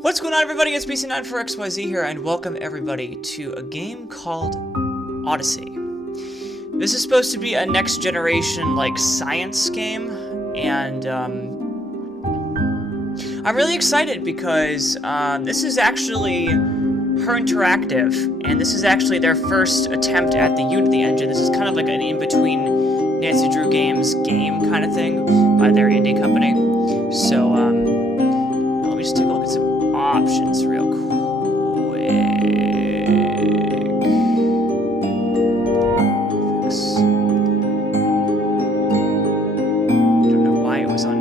What's going on, everybody? It's BC9 4XYZ here, and welcome everybody to a game called Odyssey. This is supposed to be a next generation, like, science game, and I'm really excited because this is actually Her Interactive, and this is actually their first attempt at the Unity engine. This is kind of like an in-between Nancy Drew Games game kind of thing by their indie company. So, let me just take a look at some options real quick. I don't know why it was on.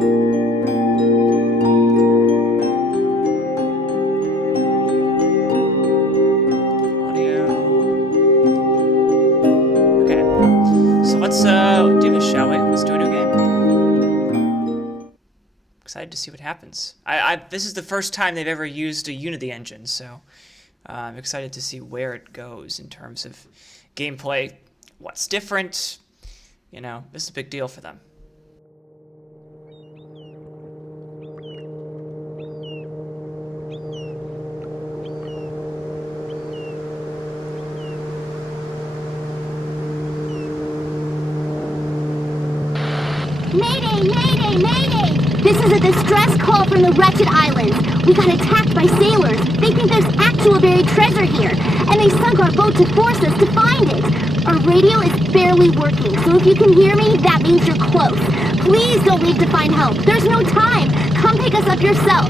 Audio. Okay. So let's do this, shall we? Let's do a new game. Excited to see what happens. This is the first time they've ever used a Unity engine, so I'm excited to see where it goes in terms of gameplay. What's different? You know, this is a big deal for them. Mayday! Mayday! Mayday! This is a distress call from the Wretched Islands. We got attacked by sailors. They think there's actual buried treasure here, and they sunk our boat to force us to find it. Our radio is barely working, so if you can hear me, that means you're close. Please don't leave to find help. There's no time. Come pick us up yourself.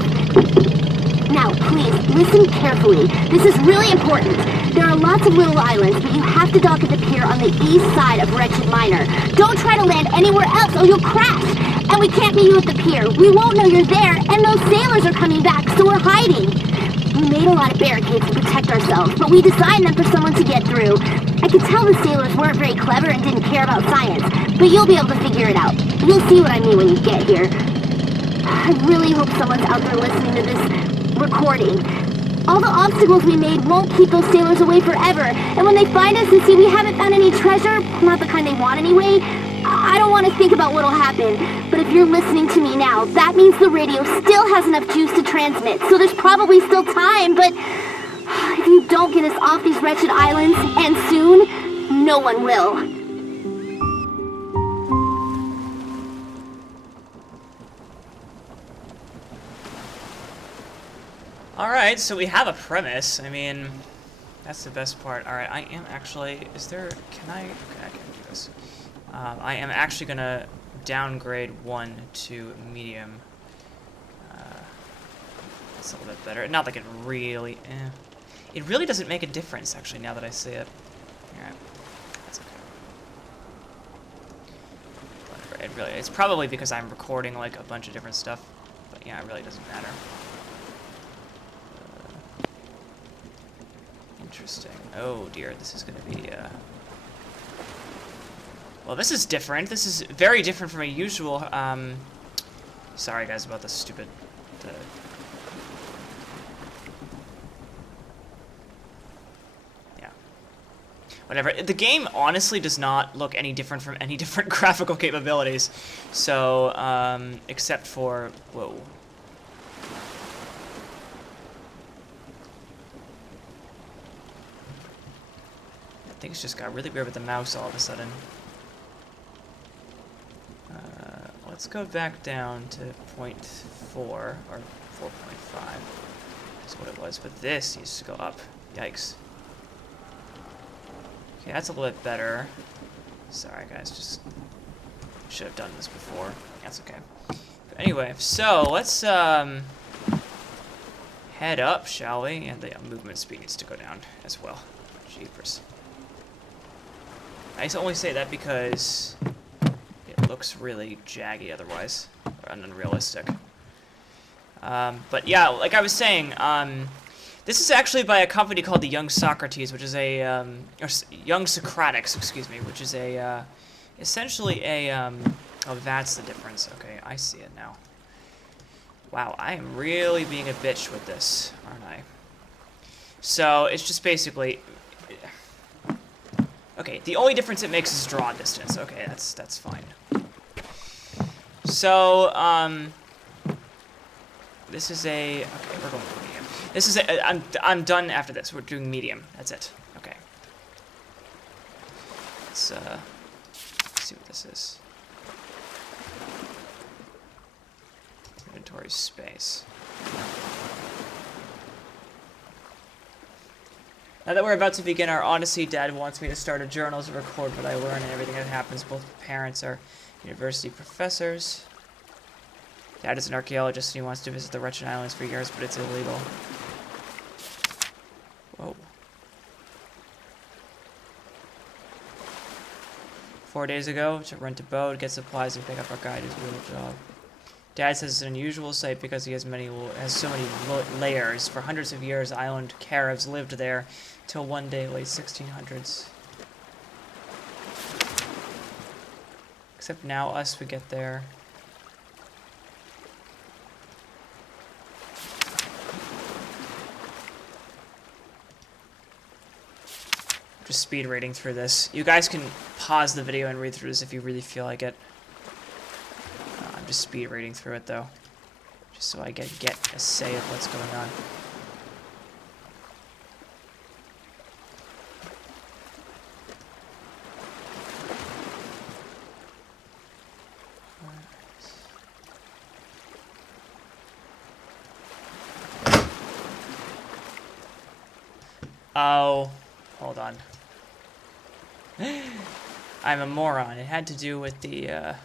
Now, please, listen carefully. This is really important. There are lots of little islands, but you have to dock at the pier on the east side of Wretched Minor. Don't try to land anywhere else or you'll crash. And we can't meet you at the pier. We won't know you're there, and those sailors are coming back, so we're hiding. We made a lot of barricades to protect ourselves, but we designed them for someone to get through. I could tell the sailors weren't very clever and didn't care about science, but you'll be able to figure it out. You'll see what I mean when you get here. I really hope someone's out there listening to this recording. All the obstacles we made won't keep those sailors away forever, and when they find us and see we haven't found any treasure, not the kind they want anyway, I don't want to think about what'll happen. But if you're listening to me now, that means the radio still has enough juice to transmit, so there's probably still time, but if you don't get us off these wretched islands, and soon, no one will. Alright, so we have a premise. I mean, that's the best part. Alright, I am actually... Can I... Okay, I can do this. I am actually going to downgrade 1 to medium. That's a little bit better. Not like it really... It really doesn't make a difference, actually, now that I see it. Alright, that's okay. But it's probably because I'm recording, like, a bunch of different stuff. But yeah, it really doesn't matter. Interesting. Oh dear, this is going to be, well, this is different. This is very different from a usual, sorry guys about the stupid, yeah. Whatever. The game honestly does not look any different from any different graphical capabilities. So, except for, whoa. Things just got really weird with the mouse all of a sudden. Let's go back down to 0.4 or 4.5. That's what it was, but this needs to go up. Yikes. Okay, that's a little bit better. Sorry guys, just should have done this before. That's okay. But anyway, so let's head up, shall we? And the movement speed needs to go down as well. Jeepers. I only say that because it looks really jaggy otherwise, or unrealistic. But yeah, like I was saying, this is actually by a company called the Young Socrates, which is a, or Young Socratics, excuse me, which is a, essentially a, oh, that's the difference. Okay, I see it now. Wow, I am really being a bitch with this, aren't I? So, it's just basically... Okay, the only difference it makes is draw distance. Okay, that's fine. So, this is a... Okay, we're going for medium. This is it. I'm done after this. We're doing medium. That's it. Okay. Let's see what this is. Inventory space. Now that we're about to begin our Odyssey, Dad wants me to start a journal to record what I learn and everything that happens. Both parents are university professors. Dad is an archaeologist and he wants to visit the Wretched Islands for years, but it's illegal. Whoa. 4 days ago, to rent a boat, get supplies, and pick up our guide is a real job. Dad says it's an unusual site because he has so many layers. For hundreds of years, island Caribs lived there, till one day, late 1600s. Except now, us, we get there. Just speed reading through this. You guys can pause the video and read through this if you really feel like it. I'm just speed reading through it though, just so I get a say of what's going on. Oh, hold on. I'm a moron. It had to do with the, okay.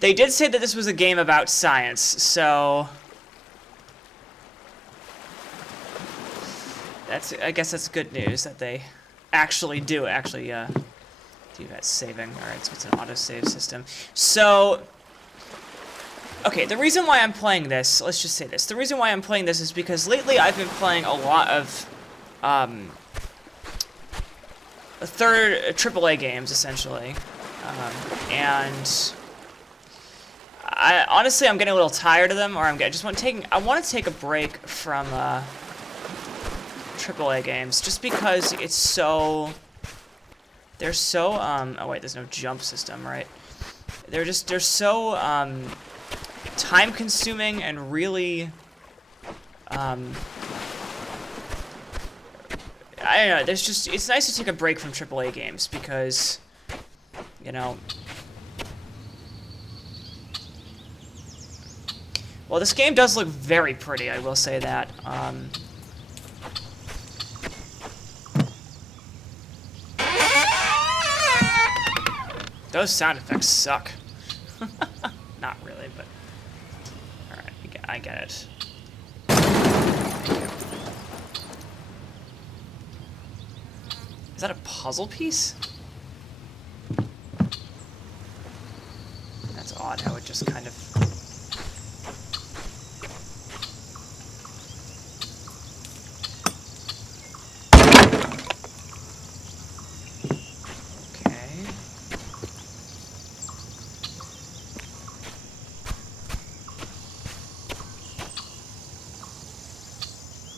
They did say that this was a game about science, so... I guess that's good news that they actually do that saving. Alright, so it's an autosave system. So, okay, the reason why I'm playing this, let's just say this. The reason why I'm playing this is because lately I've been playing a lot of AAA games, essentially. And honestly, I'm getting a little tired of them, or I want to take a break from AAA games, just because it's so... They're so, oh wait, there's no jump system, right? They're so, time-consuming and really, I don't know, it's nice to take a break from AAA games, because, you know... Well, this game does look very pretty, I will say that. Those sound effects suck. Not really, but... Alright, I get it. Is that a puzzle piece? That's odd how it just kind of...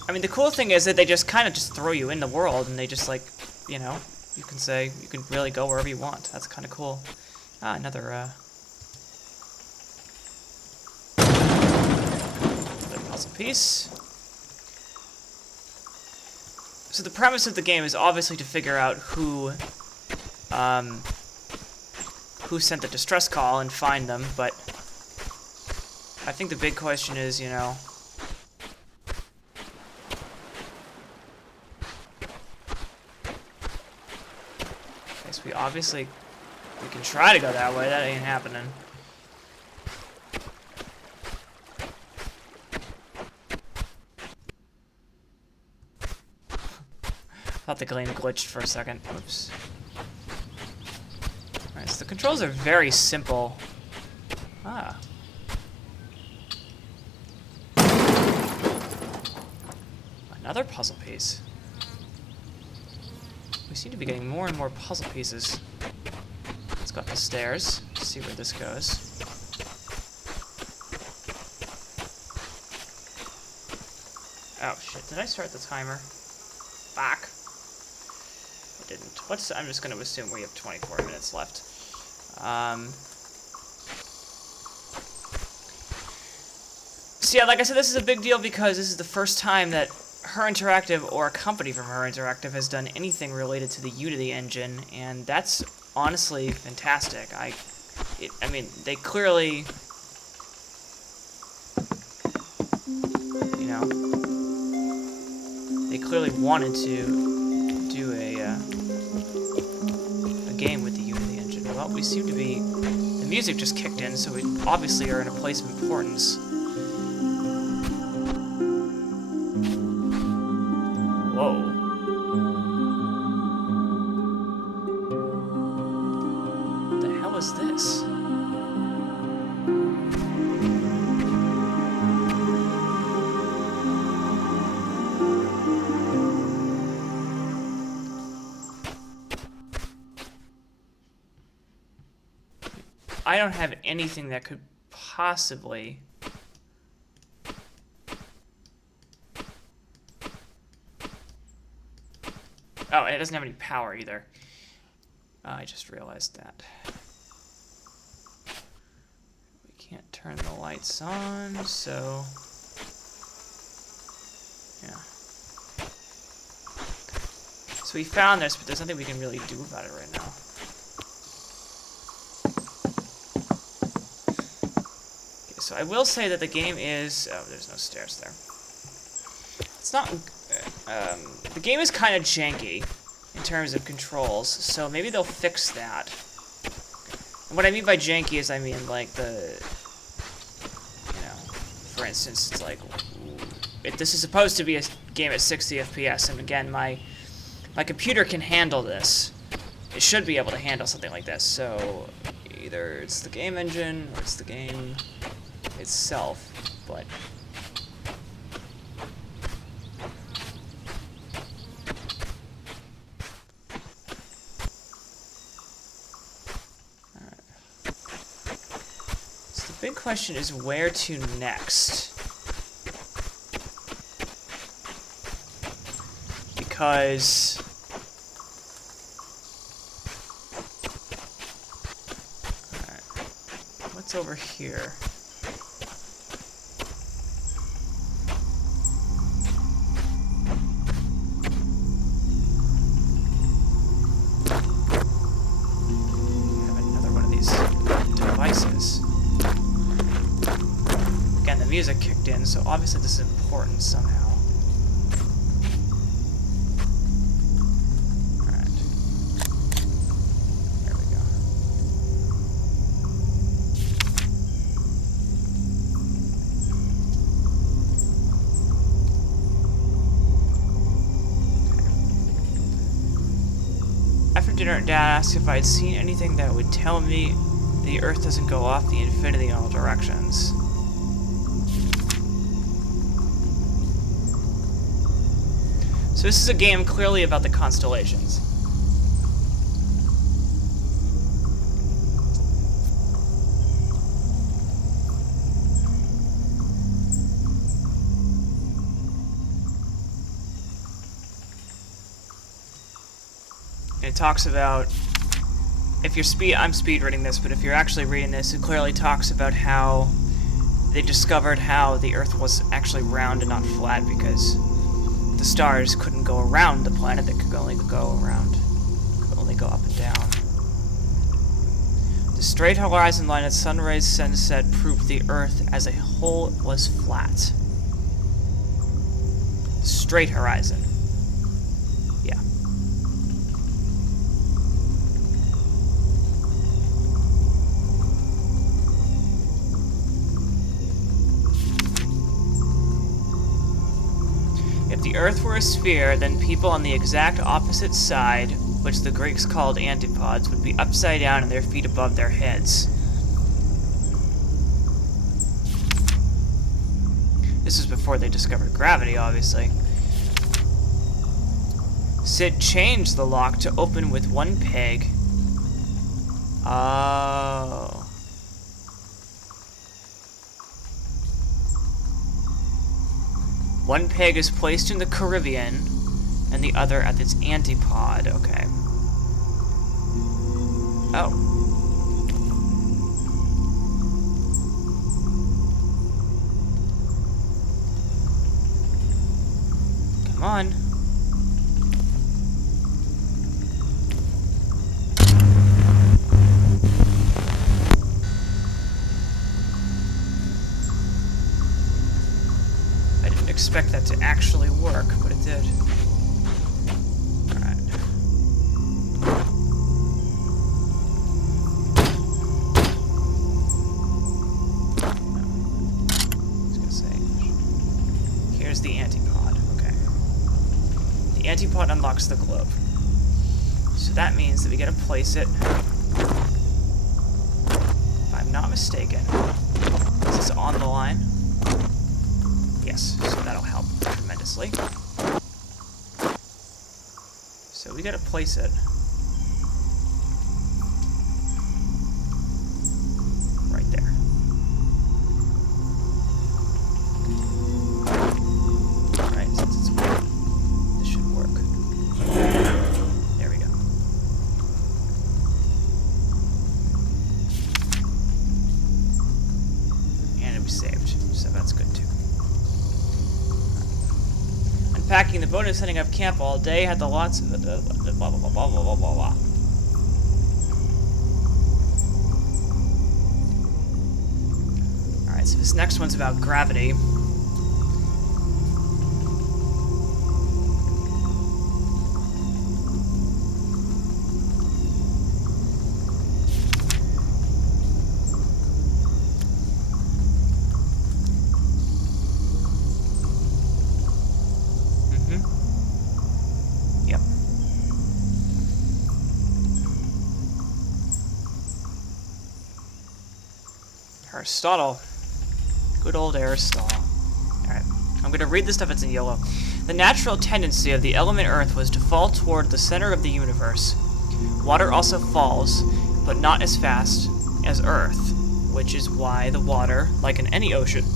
I mean, the cool thing is that they just kind of just throw you in the world, and they just, like, you know, you can really go wherever you want. That's kind of cool. Ah, another puzzle piece. So the premise of the game is obviously to figure out who sent the distress call and find them, but I think the big question is, you know... we can try to go that way. That ain't happening. Thought the game glitched for a second. Oops. Alright, so the controls are very simple. Ah. Another puzzle piece. We seem to be getting more and more puzzle pieces. Let's go up the stairs, see where this goes. Oh shit, did I start the timer? Fuck. I didn't. I'm just gonna assume we have 24 minutes left. So yeah, like I said, this is a big deal because this is the first time that Her Interactive, or a company from Her Interactive, has done anything related to the Unity engine, and that's honestly fantastic. I mean, they clearly, you know, they clearly wanted to do a game with the Unity engine. Well, we seem to be, the music just kicked in, so we obviously are in a place of importance. Whoa. What the hell is this? I don't have anything that could possibly... Oh, and it doesn't have any power either. I just realized that. We can't turn the lights on, so... yeah. So we found this, but there's nothing we can really do about it right now. Okay, so I will say that the game is... oh, there's no stairs there. It's not... the game is kind of janky in terms of controls, so maybe they'll fix that. And what I mean by janky is I mean like the, you know, for instance, it's like, this is supposed to be a game at 60 FPS, and again, my computer can handle this. It should be able to handle something like this, so either it's the game engine or it's the game itself, but... big question is where to next. Because... alright. What's over here? We have another one of these devices. Again, the music kicked in, so obviously this is important somehow. Alright. There we go. Okay. After dinner, Dad asked if I'd seen anything that would tell me the Earth doesn't go off the infinity in all directions. So this is a game clearly about the constellations. And it talks about, if you're I'm speed reading this, but if you're actually reading this, it clearly talks about how they discovered how the Earth was actually round and not flat because the stars couldn't go around the planet, they could only go up and down. The straight horizon line at sunrise sunset proved the Earth as a whole was flat. Straight horizon. Yeah. If the Earth were a sphere, then people on the exact opposite side, which the Greeks called antipods, would be upside down and their feet above their heads. This was before they discovered gravity, obviously. Sid changed the lock to open with one peg. Oh. One peg is placed in the Caribbean, and the other at its antipod. Okay. Oh. Come on. I didn't expect that to actually work, but it did. Alright. I was gonna say. Here's the antipod. Okay. The antipod unlocks the globe. So that means that we gotta place it. If I'm not mistaken. Is this on the line? Yes, so that'll help tremendously. So we gotta place it right there. Alright, since it's weird, this should work. There we go. And it was saved, so that's good too. Unpacking the boat and setting up camp all day had the lots of blah blah blah blah blah blah blah. Alright, so this next one's about gravity. Yep. Aristotle. Good old Aristotle. Alright. I'm going to read the stuff that's in yellow. The natural tendency of the element Earth was to fall toward the center of the universe. Water also falls, but not as fast as Earth, which is why the water, like in any ocean,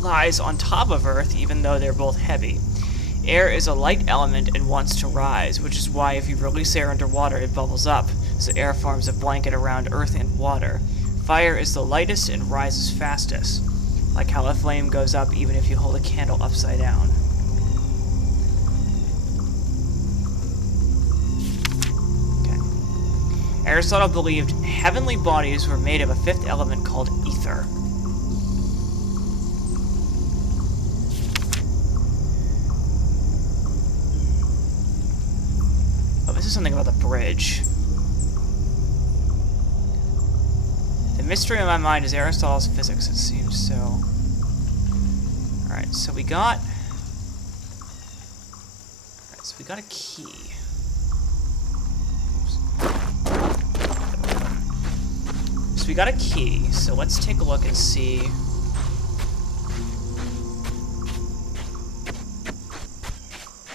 lies on top of Earth even though they're both heavy. Air is a light element and wants to rise, which is why if you release air underwater, it bubbles up, so air forms a blanket around Earth and water. Fire is the lightest and rises fastest, like how a flame goes up even if you hold a candle upside down. Okay. Aristotle believed heavenly bodies were made of a fifth element called ether. This is something about the bridge. The mystery in my mind is Aristotle's physics, it seems so. Alright, so we got... Alright, so we got a key. So we got a key, so let's take a look and see...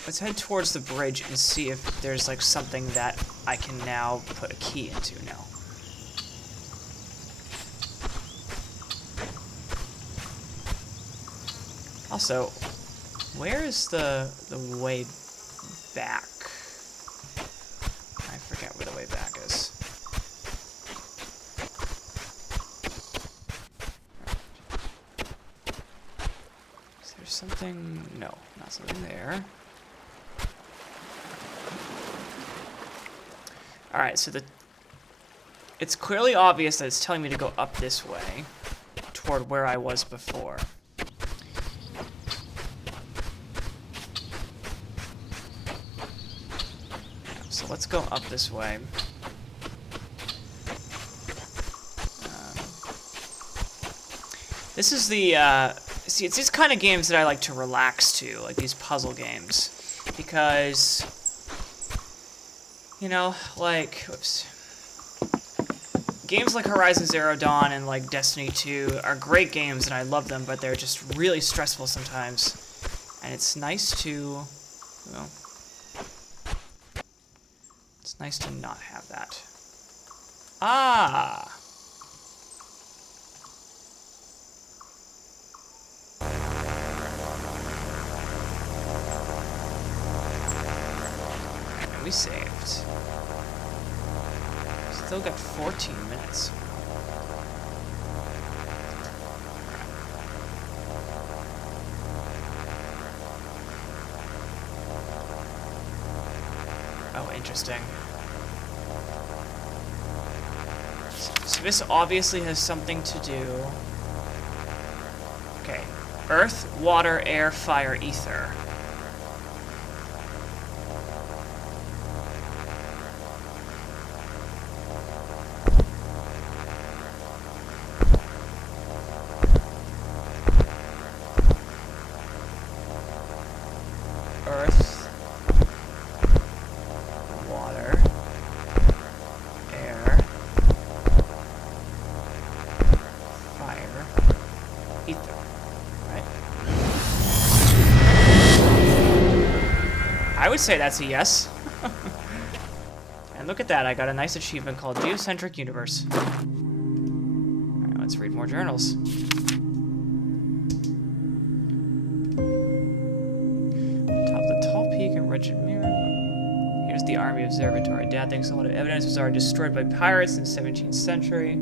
Let's head towards the bridge and see if there's like something that I can now put a key into now. Also, where is the way back? I forget where the way back is. Is there something? No, not something there. Alright, so it's clearly obvious that it's telling me to go up this way, toward where I was before. So let's go up this way. This is the, see, it's these kind of games that I like to relax to, like these puzzle games, because... You know, like, whoops. Games like Horizon Zero Dawn and like Destiny 2 are great games and I love them, but they're just really stressful sometimes. And it's nice to, well, it's nice to not have that. Ah! we saved. Still got 14 minutes. Oh, interesting. So this obviously has something to do... Okay. Earth, water, air, fire, ether. Earth, water, air, fire, ether, right? I would say that's a yes. And look at that, I got a nice achievement called Geocentric Universe. Alright, let's read more journals. Wretched Mirror. Here's the Army Observatory. Dad thinks a lot of evidence was already destroyed by pirates in the 17th century.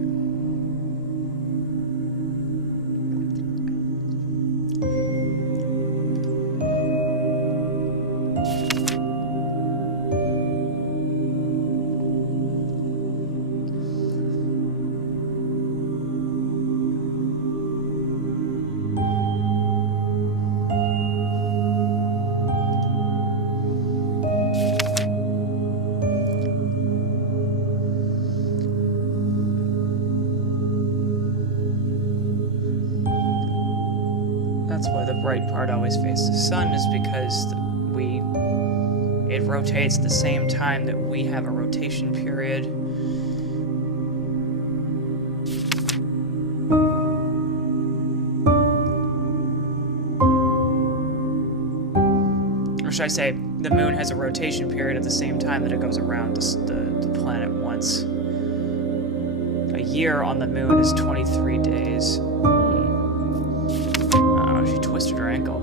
That's why the bright part always faces the sun, is because it rotates the same time that we have a rotation period. Or should I say, the moon has a rotation period at the same time that it goes around the planet once. A year on the moon is 23 days. She twisted her ankle.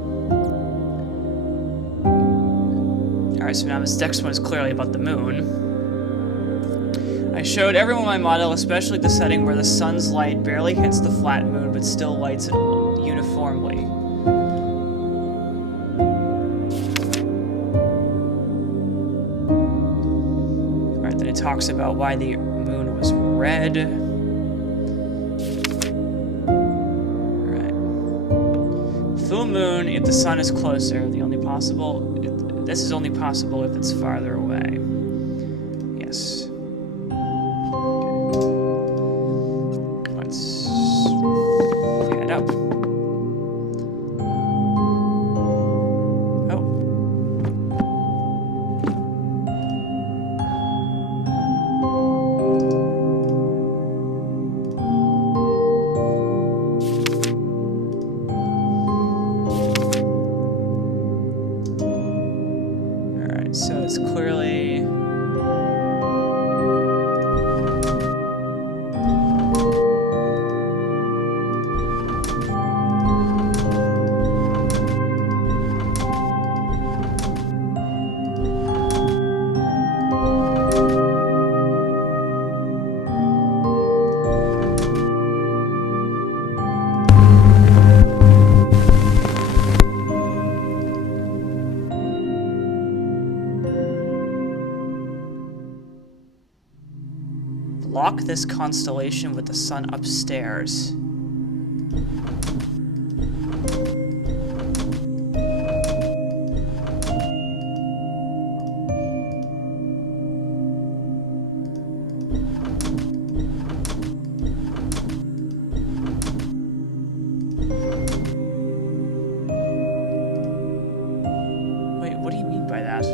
Alright, so now this next one is clearly about the moon. I showed everyone my model, especially the setting where the sun's light barely hits the flat moon but still lights it uniformly. Alright, then it talks about why the moon was red. Full moon if the sun is closer. This is only possible if it's farther away. Yes. Okay. Let's head up. Oh. So it's clearly... Block this constellation with the sun upstairs. Wait, what do you mean by that?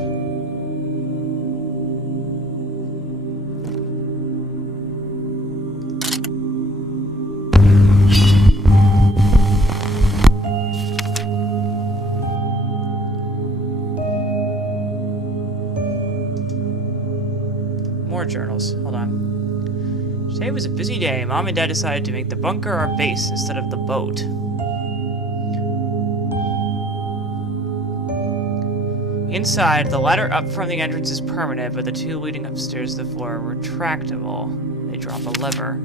More journals. Hold on. Today was a busy day. Mom and Dad decided to make the bunker our base instead of the boat. Inside, the ladder up from the entrance is permanent, but the two leading upstairs to the floor are retractable. They drop a lever.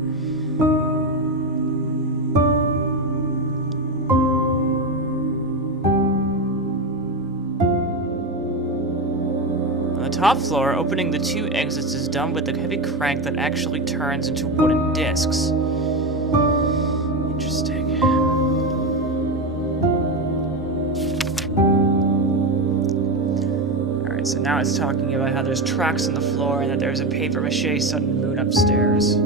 On the top floor, opening the two exits is done with a heavy crank that actually turns into wooden discs. Interesting. Alright, so now it's talking about how there's tracks on the floor and that there's a papier-mâché sun and moon upstairs.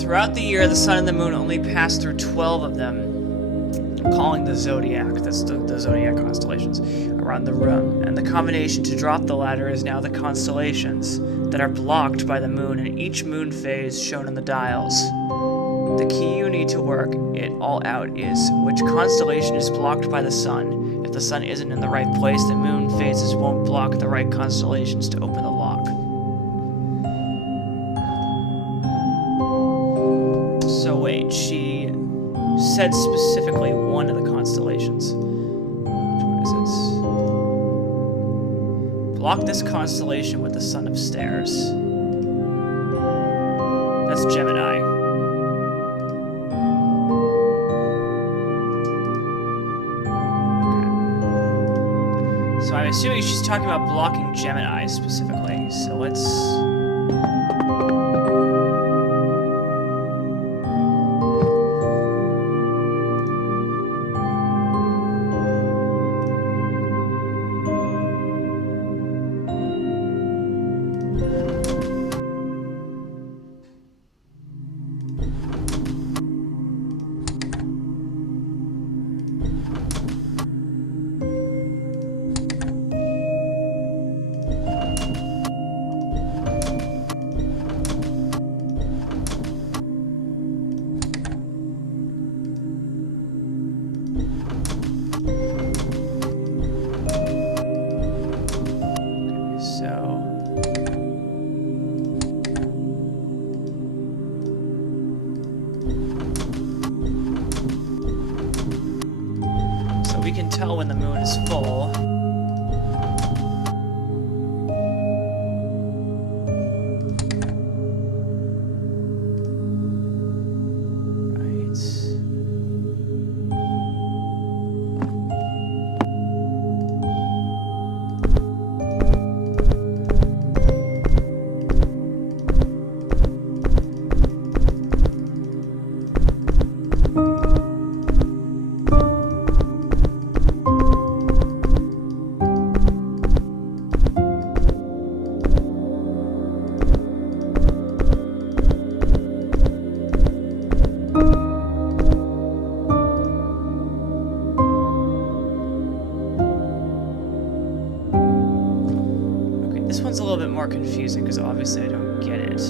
Throughout the year, the sun and the moon only pass through 12 of them, calling the zodiac, that's the zodiac constellations, around the room. And the combination to drop the ladder is now the constellations that are blocked by the moon and each moon phase shown in the dials. The key you need to work it all out is which constellation is blocked by the sun. If the sun isn't in the right place, the moon phases won't block the right constellations to open the lock. So wait, she said specifically one of the constellations. Which one is it? Block this constellation with the sun upstairs. That's Gemini. Okay. So I'm assuming she's talking about blocking Gemini specifically. So let's... we can tell when the moon is full. This one's a little bit more confusing because obviously I don't get it.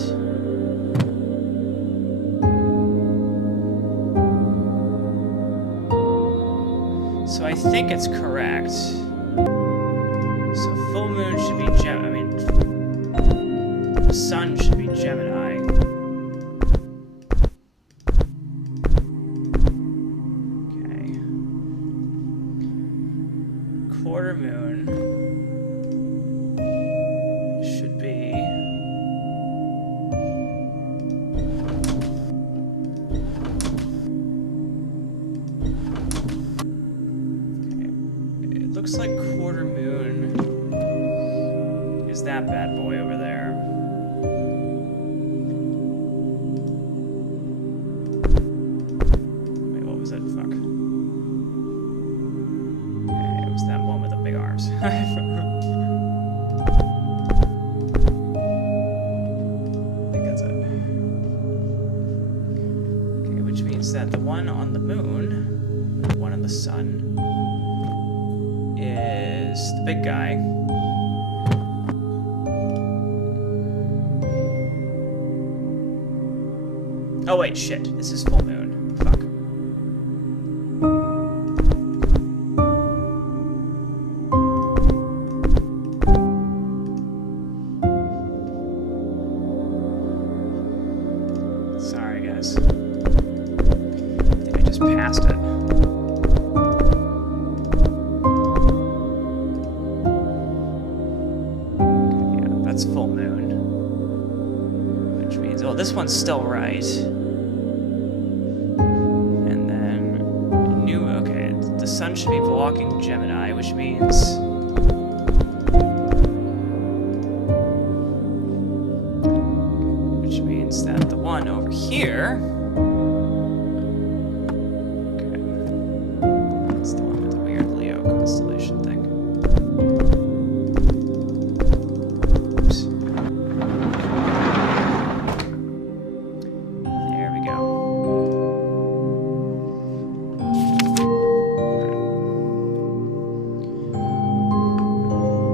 So I think it's correct. So full moon should be the sun should be Gemini. Okay. Quarter moon should be it looks like quarter moon is that bad boy over there. Wait, what was that? Fuck. Okay, it was that one with the big arms. That the one on the moon, the one on the sun, is the big guy. Oh wait, shit, this is full moon. Fuck. Sorry, guys. I think I just passed it. Okay, yeah, that's full moon. Which means, oh, this one's still right. And then, okay, the sun should be blocking Gemini, which means... that the one over here, okay, that's the one with the weird Leo constellation thing. Oops. There we go.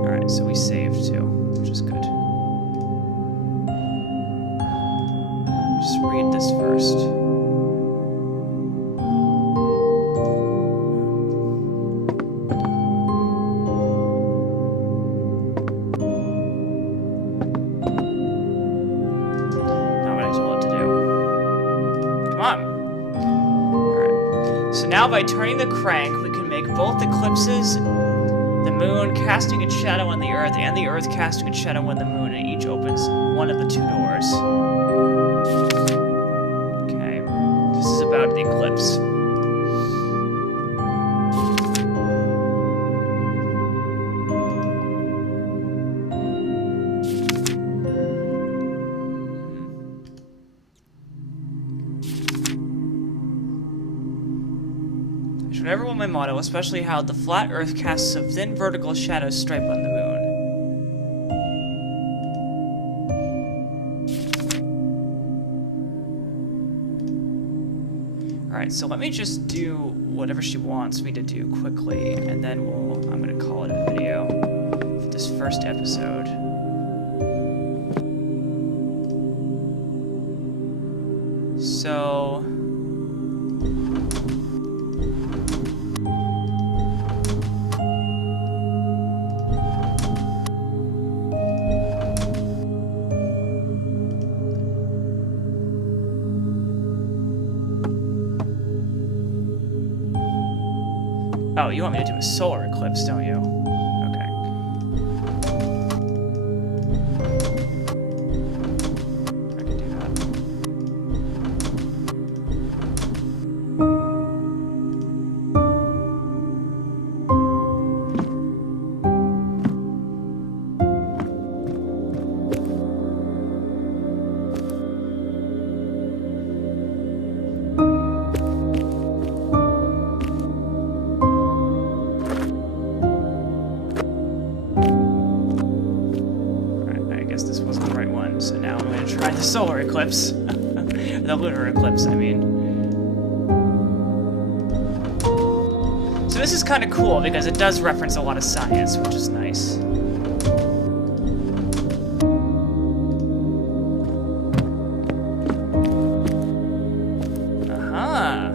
Alright, so we saved too, which is good. Just read this first. Not what I told it to do. Come on. Alright. So now by turning the crank, we can make both eclipses, the moon casting its shadow on the Earth, and the Earth casting its shadow on the moon, and each opens one of the two doors. Okay, this is about the eclipse. I should never want my motto, especially how the flat Earth casts a thin vertical shadow stripe on the moon. Alright, so let me just do whatever she wants me to do quickly, and then I'm gonna call it a video for this first episode. So... Oh, you want me to do a solar eclipse, don't you? Okay. I can do that. So now I'm going to try the solar eclipse. The lunar eclipse, I mean. So this is kind of cool because it does reference a lot of science, which is nice. Aha!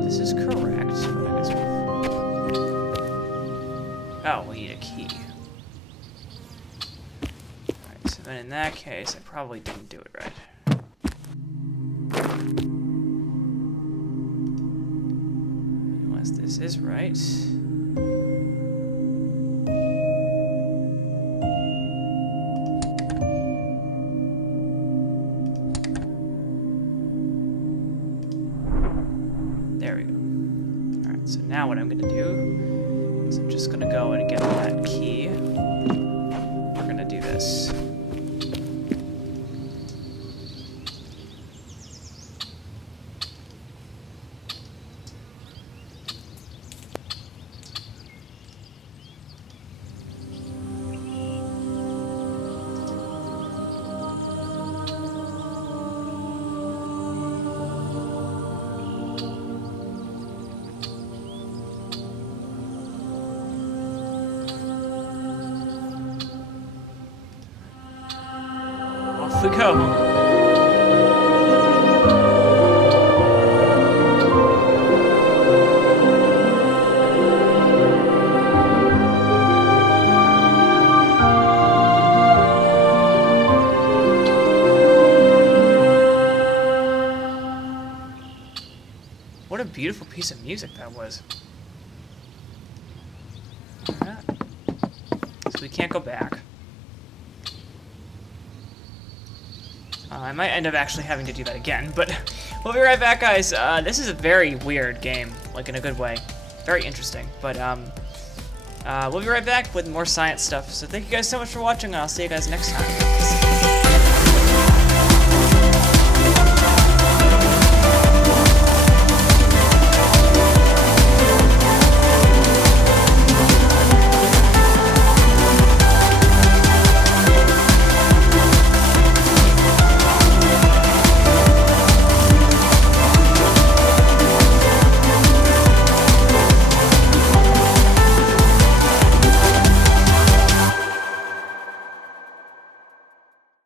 This is correct, but I guess oh, we need a key. Alright, so then in that case, I probably didn't do it right. Unless this is right. There we go. Alright, so now what I'm going to do is I'm just going to go and get that key. We're going to do this. we go. What a beautiful piece of music that was. Alright. So we can't go back. I might end up actually having to do that again, but we'll be right back, guys. This is a very weird game, like in a good way. Very interesting, but we'll be right back with more science stuff. So thank you guys so much for watching, and I'll see you guys next time.